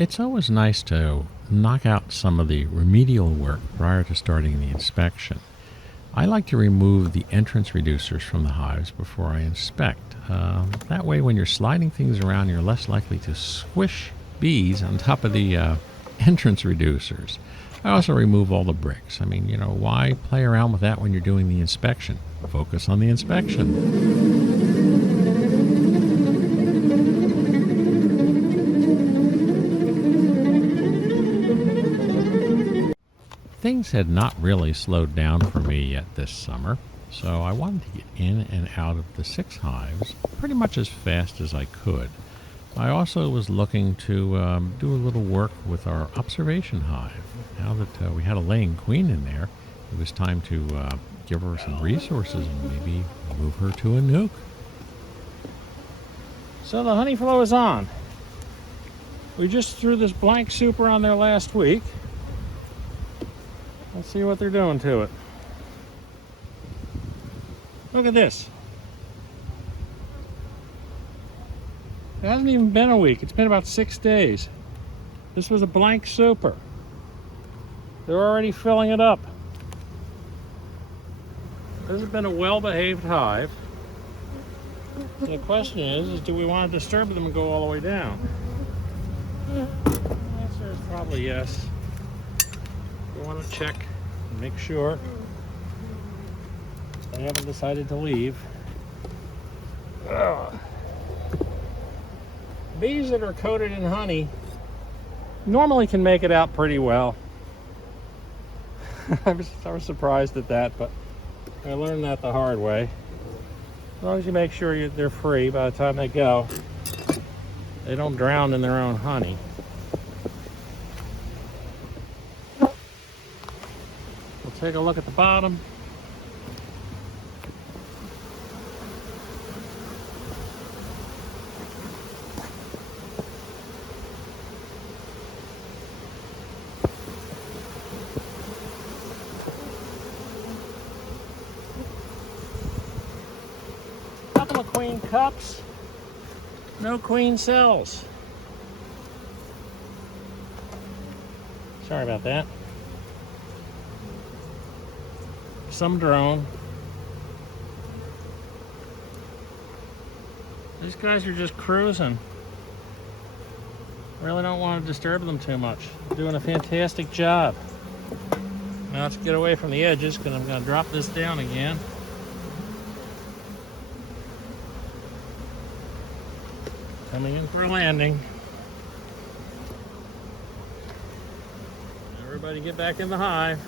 It's always nice to knock out some of the remedial work prior to starting the inspection. I like to remove the entrance reducers from the hives before I inspect. That way, when you're sliding things around, you're less likely to squish bees on top of the entrance reducers. I also remove all the bricks. I mean, why play around with that when you're doing the inspection? Focus on the inspection. Things had not really slowed down for me yet this summer, so I wanted to get in and out of the 6 hives pretty much as fast as I could. I also was looking to do a little work with our observation hive. Now that we had a laying queen in there, it was time to give her some resources and maybe move her to a nuke. So the honeyflow is on. We just threw this blank super on there last week. Let's see what they're doing to it. Look at this. It hasn't even been a week. It's been about 6 days. This was a blank super. They're already filling it up. This has been a well-behaved hive. So the question is do we want to disturb them and go all the way down? The answer is probably yes. We want to check and make sure they haven't decided to leave. Ugh. Bees that are coated in honey normally can make it out pretty well. I was surprised at that, but I learned that the hard way. As long as you make sure they're free by the time they go, they don't drown in their own honey. We'll take a look at the bottom. Couple of queen cups, no queen cells. Sorry about that. Some drone. These guys are just cruising. Really don't want to disturb them too much. They're doing a fantastic job. Now let's get away from the edges because I'm going to drop this down again. Coming in for a landing. Everybody get back in the hive.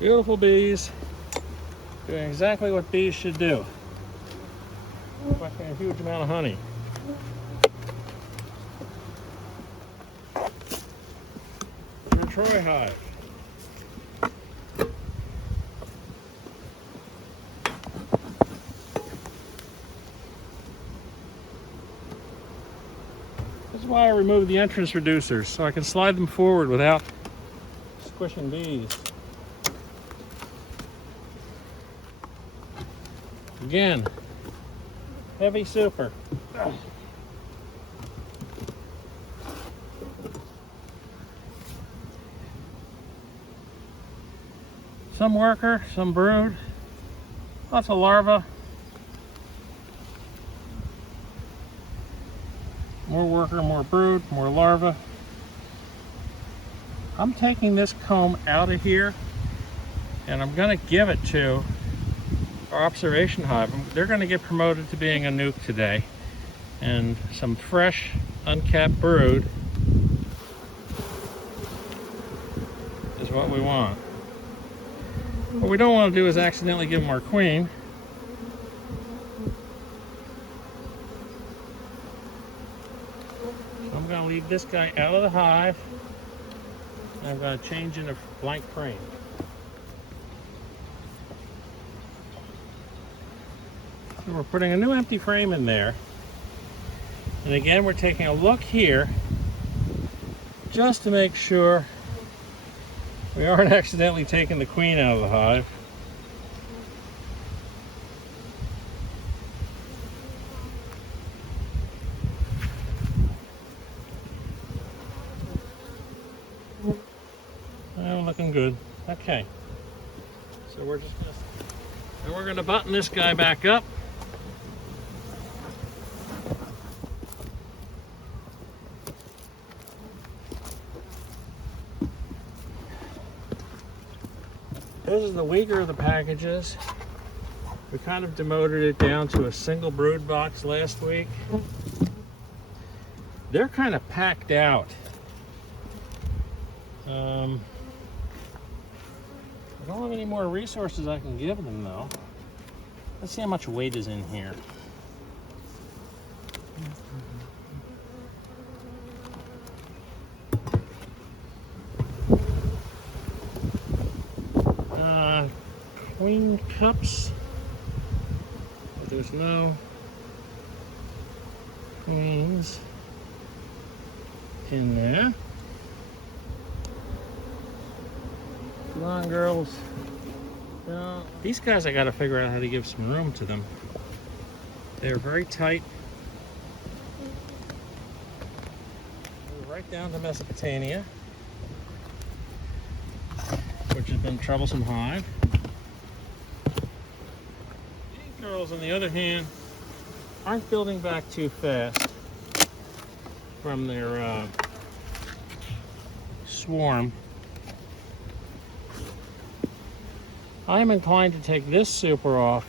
Beautiful bees, doing exactly what bees should do. Collecting a huge amount of honey. Your Troy hive. This is why I removed the entrance reducers, so I can slide them forward without squishing bees. Again, heavy super. Some worker, some brood, lots of larvae. More worker, more brood, more larvae. I'm taking this comb out of here and I'm going to give it to our observation hive. They're going to get promoted to being a nuke today, and some fresh uncapped brood is what we want. What we don't want to do is accidentally give them our queen. So I'm going to leave this guy out of the hive. I'm going to change in a blank frame. So we're putting a new empty frame in there. And again, we're taking a look here just to make sure we aren't accidentally taking the queen out of the hive. Oh, looking good. Okay. So we're just gonna button this guy back up. This is the weaker of the packages. We kind of demoted it down to a single brood box last week. They're kind of packed out. I don't have any more resources I can give them though. Let's see how much weight is in here. Queen cups. But there's no queens in there. Come on, girls. No. These guys, I got to figure out how to give some room to them. They're very tight. We're right down to Mesopotamia, which has been a troublesome hive. These girls, on the other hand, aren't building back too fast from their swarm. I'm inclined to take this super off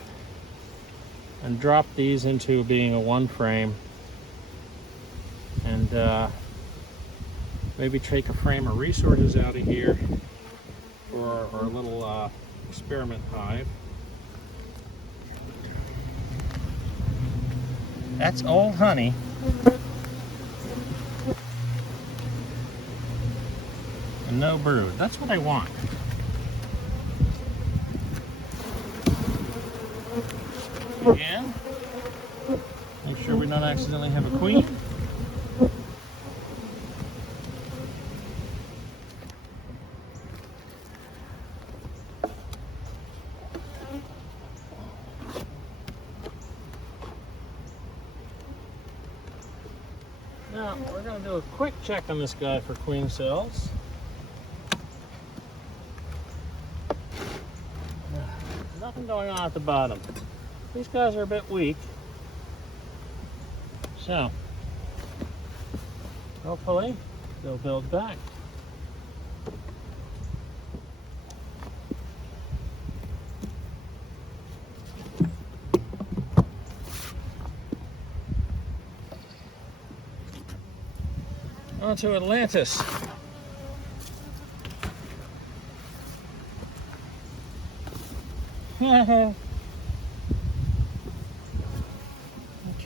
and drop these into being a one frame, and maybe take a frame of resources out of here for our little experiment hive. That's old honey. And no brood. That's what I want. Again, make sure we don't accidentally have a queen. Now, we're going to do a quick check on this guy for queen cells. Nothing going on at the bottom. These guys are a bit weak, so hopefully they'll build back. On to Atlantis.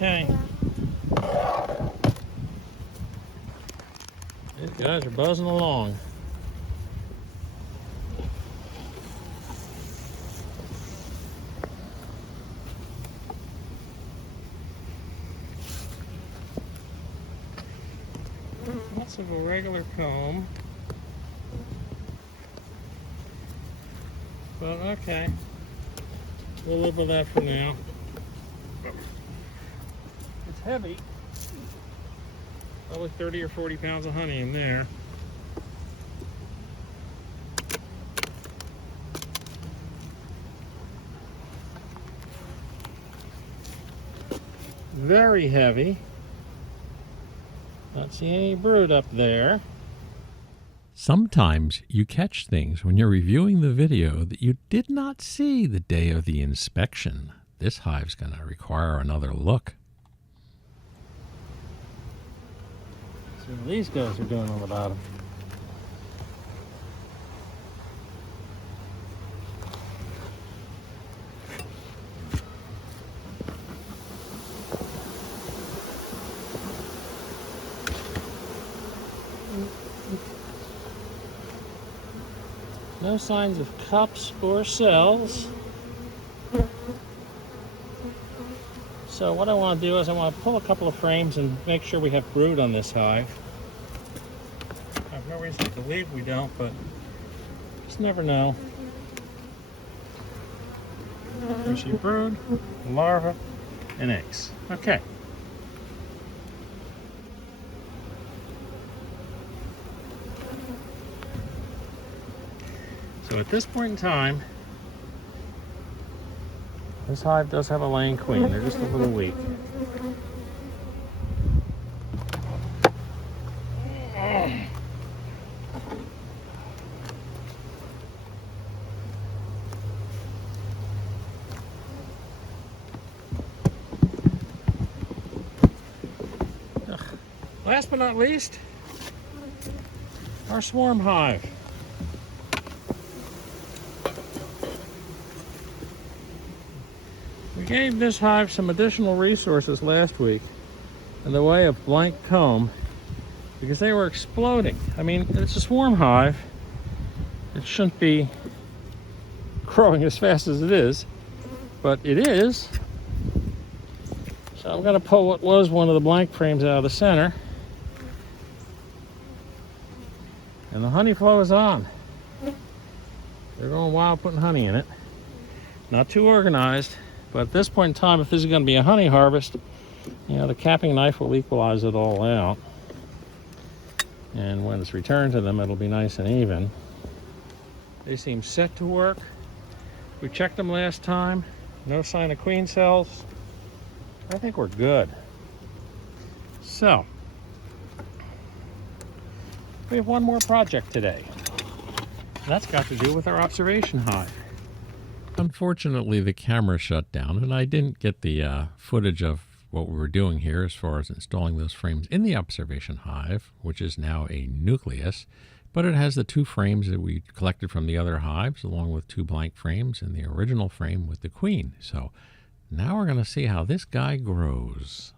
Okay. These guys are buzzing along. Lots of a regular comb. But okay. We'll live with that for now. It's heavy. Probably 30 or 40 pounds of honey in there. Very heavy. Not seeing any brood up there. Sometimes you catch things when you're reviewing the video that you did not see the day of the inspection. This hive's going to require another look. See what these guys are doing on the bottom. No signs of cups or cells. So what I want to do is I want to pull a couple of frames and make sure we have brood on this hive. I have no reason to believe we don't, but just never know. There's your brood, larva, and eggs. Okay. So at this point in time, this hive does have a laying queen. They're just a little weak. Last but not least, our swarm hive. We gave this hive some additional resources last week in the way of blank comb because they were exploding. I mean, it's a swarm hive. It shouldn't be growing as fast as it is, but it is. So I'm going to pull what was one of the blank frames out of the center. And the honey flow is on. They're going wild putting honey in it. Not too organized, but at this point in time, if this is going to be a honey harvest, you know, the capping knife will equalize it all out. And when it's returned to them, it'll be nice and even. They seem set to work. We checked them last time. No sign of queen cells. I think we're good. So, we have one more project today. That's got to do with our observation hive. Unfortunately, the camera shut down, and I didn't get the footage of what we were doing here as far as installing those frames in the observation hive, which is now a nucleus, but it has the 2 frames that we collected from the other hives, along with 2 blank frames and the original frame with the queen. So now we're going to see how this guy grows.